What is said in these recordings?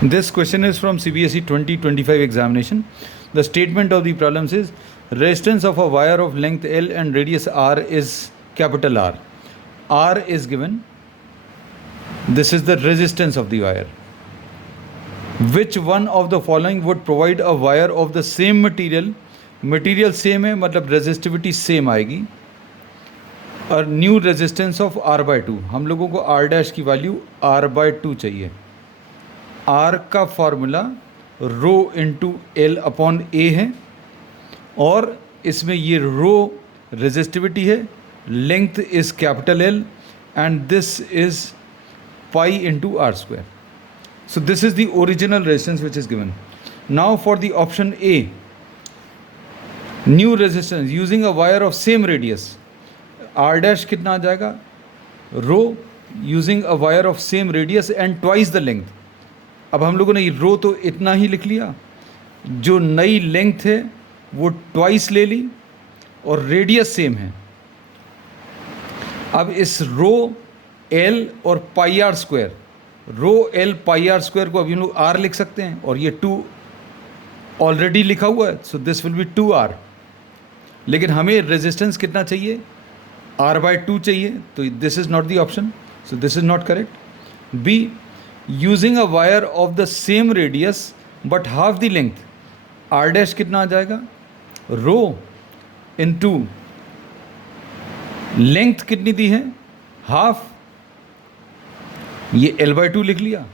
This question is from CBSE 2025 examination. The statement of the problems is resistance of a wire of length L and radius R is capital R. R is given. This is the resistance of the wire. Which one of the following would provide a wire of the same material? Material same है मतलब resistivity same आएगी. और new resistance of R/2. हम लोगों को R' की value R/2 चाहिए. R का formula rho into L upon A है और इसमें ये रो रेजिस्टिविटी है, length is capital L and this is pi into R². So this is the original resistance which is given. Now for the option A, new resistance using a wire of same radius. R' कितना आ जाएगा? Rho using a wire of same radius and twice the length. अब हम लोगों ने रो तो इतना ही लिख लिया, जो नई लेंथ है वो ट्वाइस ले ली और रेडियस सेम है. अब इस रो एल और pi R square, rho L pi R square को अभी हम लोग आर लिख सकते हैं और ये 2 ऑलरेडी लिखा हुआ है, सो दिस विल बी 2R. लेकिन हमें रेजिस्टेंस कितना चाहिए? R/2 चाहिए, तो this is not the option, so this is not correct. B, using a wire of the same radius but half the length. R' कितना आ जाएगा? रो इनटू लेंथ कितनी दी है? हाफ. ये L/2 लिख लिया.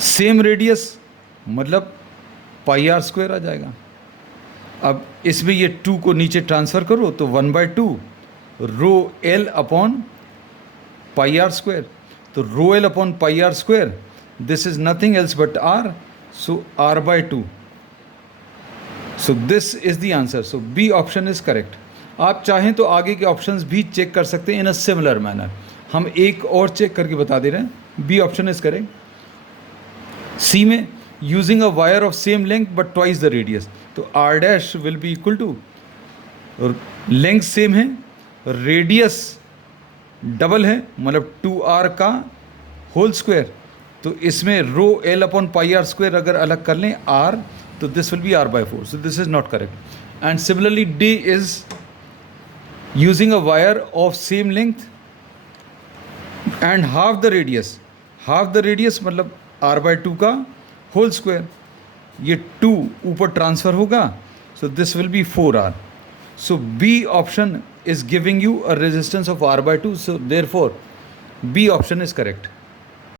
सेम रेडियस मतलब पाई आर स्क्वायर आ जाएगा. अब इसमें ये 2 को नीचे ट्रांसफ़र करो तो 1/2 rho L upon pi R square. तो rho L upon pi R square, this is nothing else but R, so R/2. So this is the answer. So B option is correct. आप चाहें तो आगे के options भी check कर सकते हैं इन अ सिमिलर मैनर. हम एक और चेक करके बता दे रहे हैं. B option is correct. C में using a wire of same length but twice the radius, तो R' will be equal to, length same है, रेडियस डबल है मतलब 2R का होल स्क्वायर. तो इसमें rho L upon pi R square अगर अलग कर लें R, तो this will be R/4. So this is not correct. And similarly D is using a wire of same length and half the radius. Half the radius मतलब R/2 का whole square. ये 2 ऊपर transfer होगा, so this will be 4R. So B option is giving you a resistance of R/2, so therefore B option is correct.